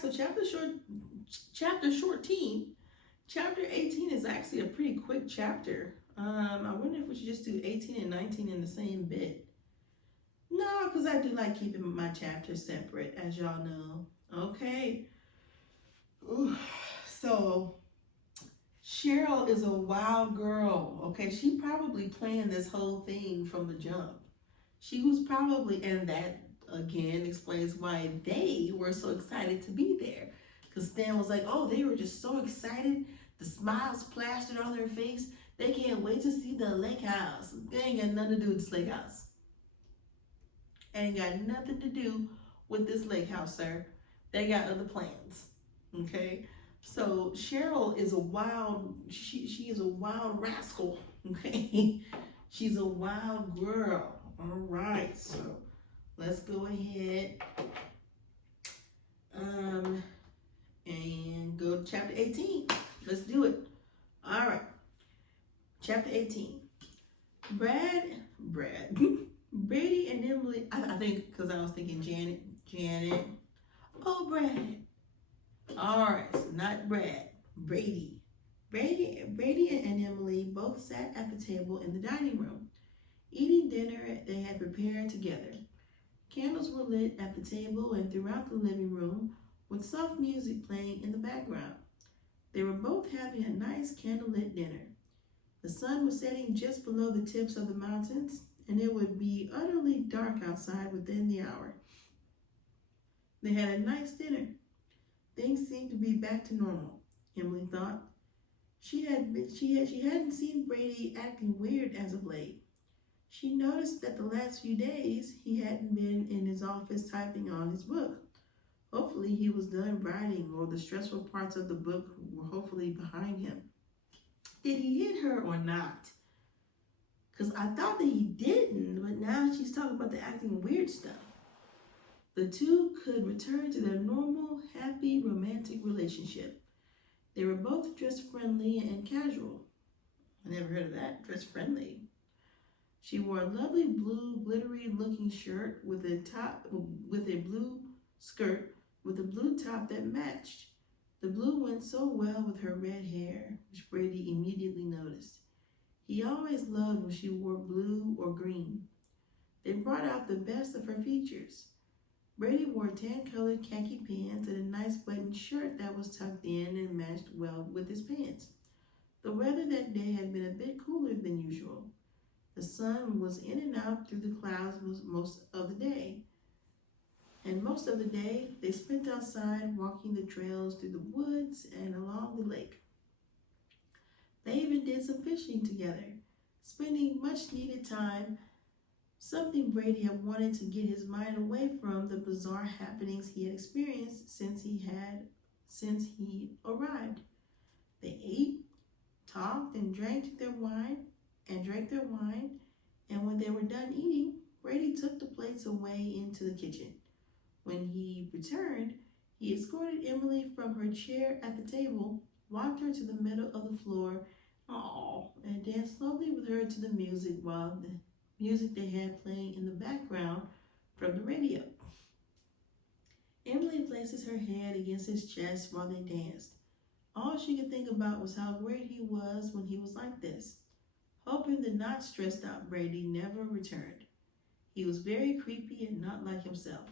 so chapter 14. Chapter 18 is actually a pretty quick chapter. I wonder if we should just do 18 and 19 in the same bit. No, because I do like keeping my chapters separate, as y'all know. Okay. Ooh. So, Cheryl is a wild girl. Okay, she probably planned this whole thing from the jump. She was probably, and that again explains why they were so excited to be there. Because Stan was like, oh, they were just so excited. The smiles plastered on their face. They can't wait to see the lake house. They ain't got nothing to do with this lake house. Ain't got nothing to do with this lake house, sir. They got other plans. Okay? So Cheryl is a wild, she is a wild rascal. Okay? She's a wild girl. All right, so let's go ahead and go to chapter 18. Let's do it. All right. Chapter 18. Brady and Emily, I think because I was thinking Janet. Oh, Brad. All right, so not Brad, Brady. Brady and Emily both sat at the table in the dining room, eating dinner they had prepared together. Candles were lit at the table and throughout the living room, with soft music playing in the background. They were both having a nice candlelit dinner. The sun was setting just below the tips of the mountains, and it would be utterly dark outside within the hour. They had a nice dinner. Things seemed to be back to normal, Emily thought. She hadn't seen Brady acting weird as of late. She noticed that the last few days he hadn't been in his office typing on his book. Hopefully he was done writing, or the stressful parts of the book were hopefully behind him. Did he hit her or not? Because I thought that he didn't, but now she's talking about the acting weird stuff. The two could return to their normal, happy, romantic relationship. They were both dressed friendly and casual. I never heard of that, dressed friendly. She wore a lovely blue, glittery-looking shirt with a blue skirt with a blue top that matched. The blue went so well with her red hair, which Brady immediately noticed. He always loved when she wore blue or green. They brought out the best of her features. Brady wore tan-colored khaki pants and a nice buttoned shirt that was tucked in and matched well with his pants. The weather that day had been a bit cooler than usual. The sun was in and out through the clouds most of the day. And most of the day, they spent outside walking the trails through the woods and along the lake. They even did some fishing together, spending much needed time, something Brady had wanted to get his mind away from the bizarre happenings he had experienced since he arrived. They ate, talked, and drank their wine, and when they were done eating, Brady took the plates away into the kitchen. When he returned, he escorted Emily from her chair at the table, walked her to the middle of the floor, and danced slowly with her to the music while the music they had playing in the background from the radio. Emily places her head against his chest while they danced. All she could think about was how great he was when he was like this. Hoping the not stressed out Brady never returned. He was very creepy and not like himself.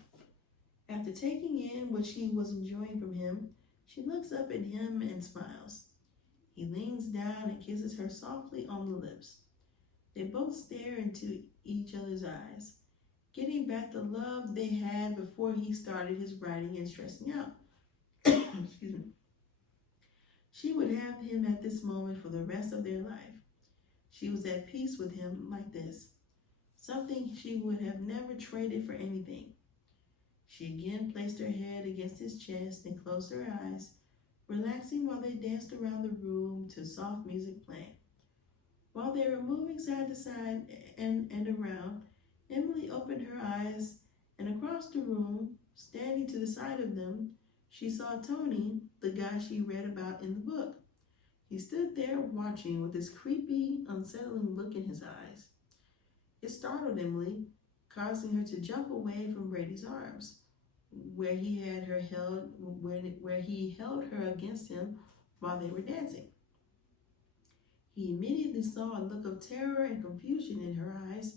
After taking in what she was enjoying from him, she looks up at him and smiles. He leans down and kisses her softly on the lips. They both stare into each other's eyes, getting back the love they had before he started his writing and stressing out. Excuse me. She would have him at this moment for the rest of their life. She was at peace with him like this, something she would have never traded for anything. She again placed her head against his chest and closed her eyes, relaxing while they danced around the room to soft music playing. While they were moving side to side and around, Emily opened her eyes, and across the room, standing to the side of them, she saw Tony, the guy she read about in the book. He stood there watching with this creepy, unsettling look in his eyes. It startled Emily, causing her to jump away from Brady's arms. where he had her held where he held her against him while they were dancing. He immediately saw a look of terror and confusion in her eyes,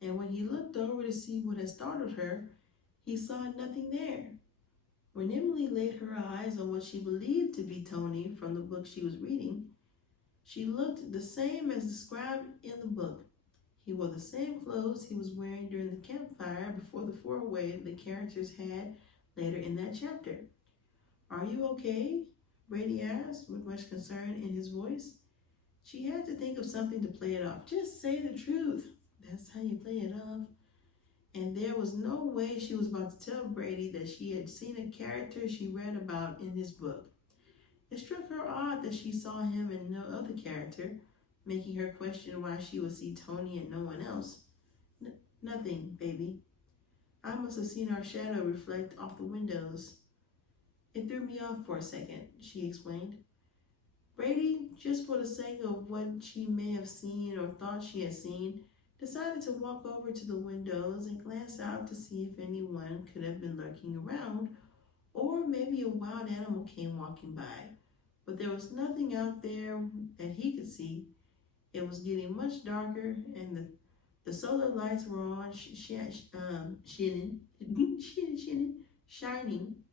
and when he looked over to see what had startled her, he saw nothing there. When Emily laid her eyes on what she believed to be Tony from the book she was reading, she looked the same as described in the book. He wore the same clothes he was wearing during the campfire before the four-way the characters had later in that chapter. "Are you okay?" Brady asked with much concern in his voice. She had to think of something to play it off. "Just say the truth." That's how you play it off. And there was no way she was about to tell Brady that she had seen a character she read about in his book. It struck her odd that she saw him and no other character, making her question why she would see Tony and no one else. "Nothing, baby. I must have seen our shadow reflect off the windows. It threw me off for a second," she explained. Brady, just for the sake of what she may have seen or thought she had seen, decided to walk over to the windows and glance out to see if anyone could have been lurking around, or maybe a wild animal came walking by. But there was nothing out there that he could see. It was getting much darker, and the solar lights were on, shining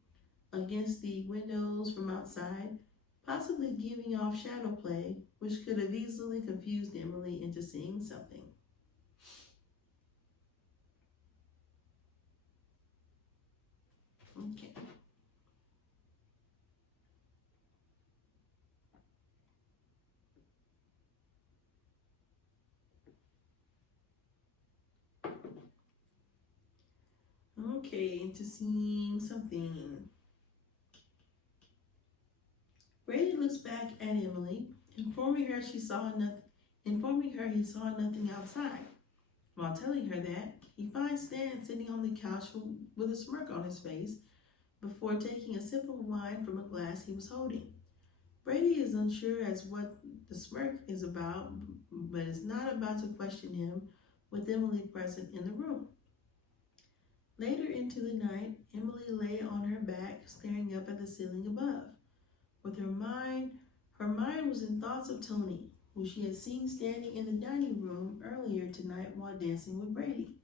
against the windows from outside, possibly giving off shadow play, which could have easily confused Emily into seeing something. Okay. Okay, into seeing something. Brady looks back at Emily, informing her he saw nothing outside. While telling her that, he finds Stan sitting on the couch with a smirk on his face before taking a sip of wine from a glass he was holding. Brady is unsure as what the smirk is about, but is not about to question him with Emily present in the room. Later into the night, Emily lay on her back, staring up at the ceiling above. With her mind was in thoughts of Tony, who she had seen standing in the dining room earlier tonight while dancing with Brady.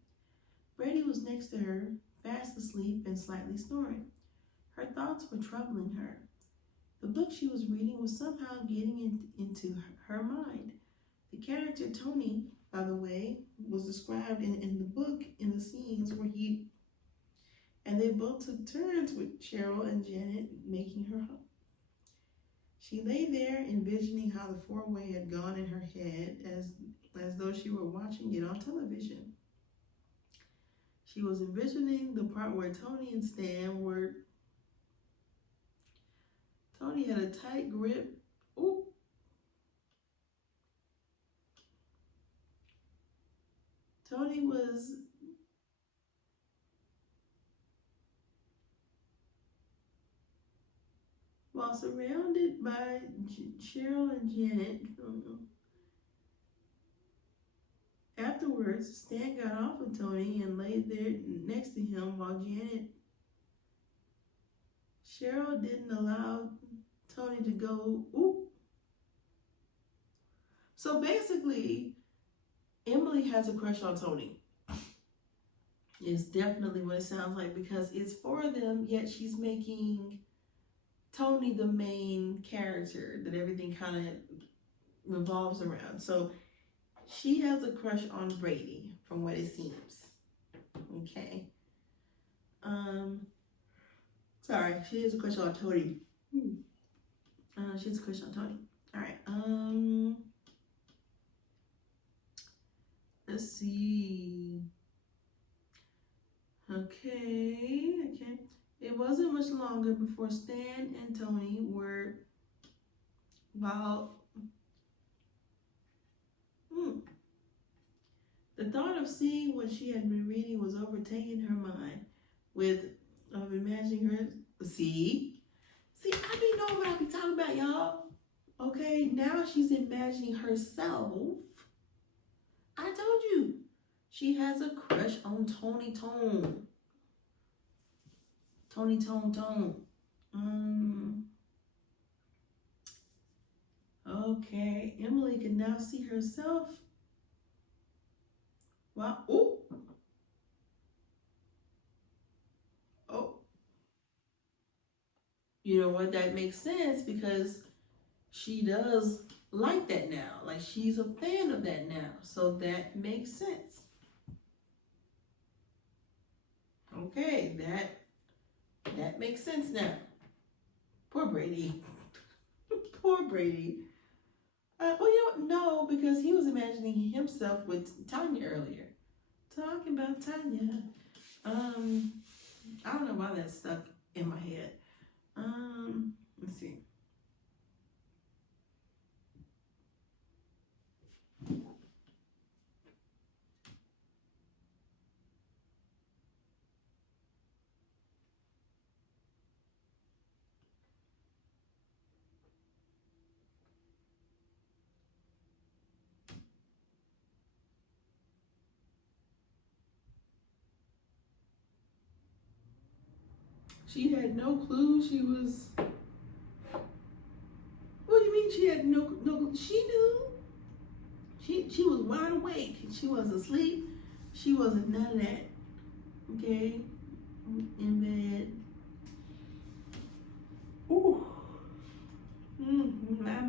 Brady was next to her, fast asleep and slightly snoring. Her thoughts were troubling her. The book she was reading was somehow getting into her mind. The character Tony, by the way, was described in the book in the scenes where and they both took turns with Cheryl and Janet making her home. She lay there envisioning how the four-way had gone in her head as though she were watching it on television. She was envisioning the part where Tony and Stan were. Tony had a tight grip. Ooh. Tony was while surrounded by Cheryl and Janet. Afterwards, Stan got off of Tony and laid there next to him while Cheryl didn't allow Tony to go. Ooh. So basically, Emily has a crush on Tony. It's definitely what it sounds like, because it's for them, yet she's making Tony the main character that everything kind of revolves around. So she has a crush on Brady, from what it seems. Okay. Sorry, she has a crush on Tony. She has a crush on Tony. All right. Let's see. Okay. It wasn't much longer before Stan and Tony were, while the thought of seeing what she had been reading was overtaking her mind of imagining her. See, I be knowing what I be talking about, y'all. Okay, now she's imagining herself. I told you, she has a crush on Tony Tone. Tony Tone Tone. Okay, Emily can now see herself. Wow. Oh. Oh. You know what? That makes sense because she does like that now. Like she's a fan of that now. So that makes sense. Okay, that makes sense now. Poor Brady. Poor Brady. Well, you know, no, because he was imagining himself with Tanya earlier. Talking about Tanya. I don't know why that stuck in my head. Let's see. She had no clue she was. What do you mean she had no? She knew. She was wide awake. She wasn't asleep. She wasn't none of that. Okay, in bed. Ooh. My.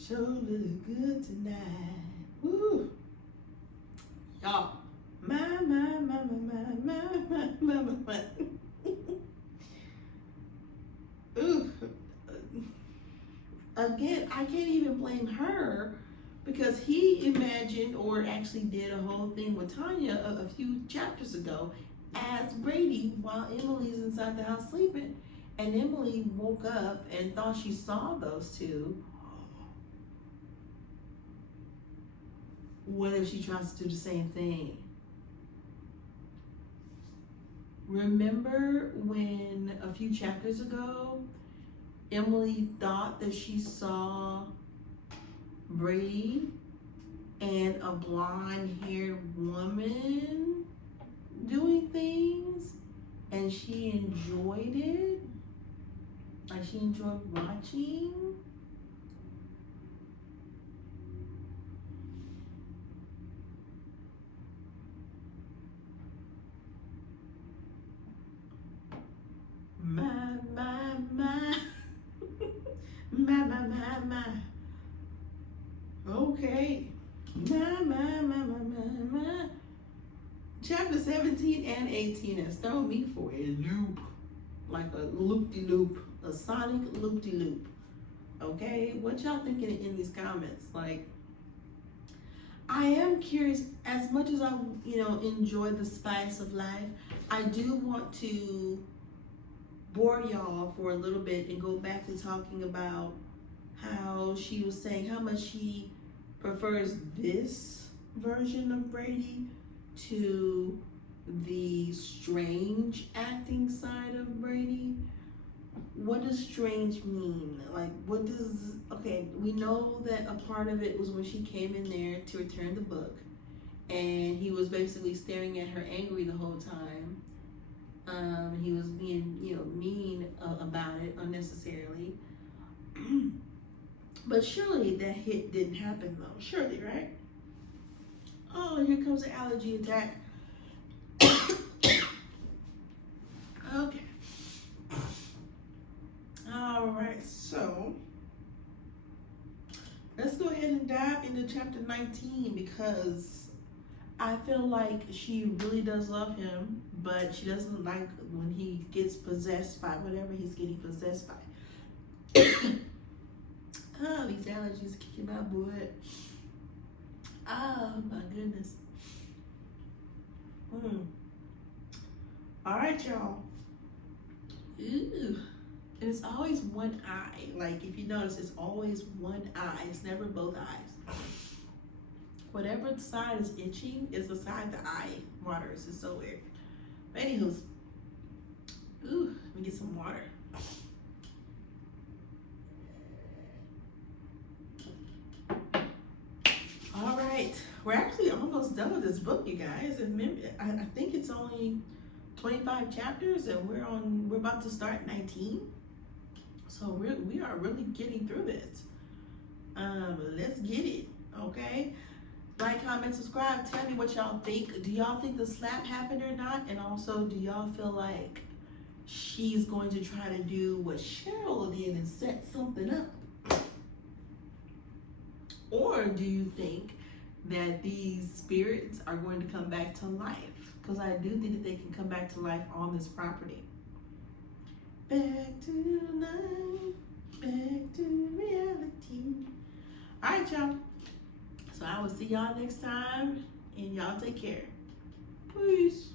Sure look good tonight. Woo. Y'all. My. Ooh. Again, I can't even blame her because he imagined or actually did a whole thing with Tanya a few chapters ago as Brady while Emily's inside the house sleeping. And Emily woke up and thought she saw those two. What if she tries to do the same thing? Remember when a few chapters ago, Emily thought that she saw Brady and a blonde-haired woman doing things, and she enjoyed it? Like she enjoyed watching? My. My. Okay. My. Chapter 17 and 18 has thrown me for a loop. Like a loop-de-loop. A sonic loop-de-loop. Okay? What y'all thinking in these comments? Like, I am curious, as much as I, enjoy the spice of life, I do want to bore y'all for a little bit and go back to talking about how she was saying how much she prefers this version of Brady to the strange acting side of Brady. What does strange mean? Like, what does, okay, we know that a part of it was when she came in there to return the book and he was basically staring at her angry the whole time. He was being, mean about it unnecessarily. But surely that hit didn't happen though. Surely, right? Oh, here comes the allergy attack. Okay. All right, so let's go ahead and dive into chapter 19 because I feel like she really does love him, but she doesn't like when he gets possessed by whatever he's getting possessed by. Oh, these allergies are kicking my butt. Oh my goodness. All right, y'all. Ooh. And it's always one eye. Like, if you notice, it's always one eye. It's never both eyes. Whatever side is itching is the side the eye waters. It's so weird. But anywho, ooh, let me get some water. All right. We're actually almost done with this book, you guys. And I think it's only 25 chapters, and we're about to start 19. So we are really getting through this. Let's get it, okay? Like, comment, subscribe. Tell me what y'all think. Do y'all think the slap happened or not? And also, do y'all feel like she's going to try to do what Cheryl did and set something up? Or do you think that these spirits are going to come back to life? Because I do think that they can come back to life on this property. Back to life, back to reality. All right, y'all. So I will see y'all next time, and y'all take care. Peace.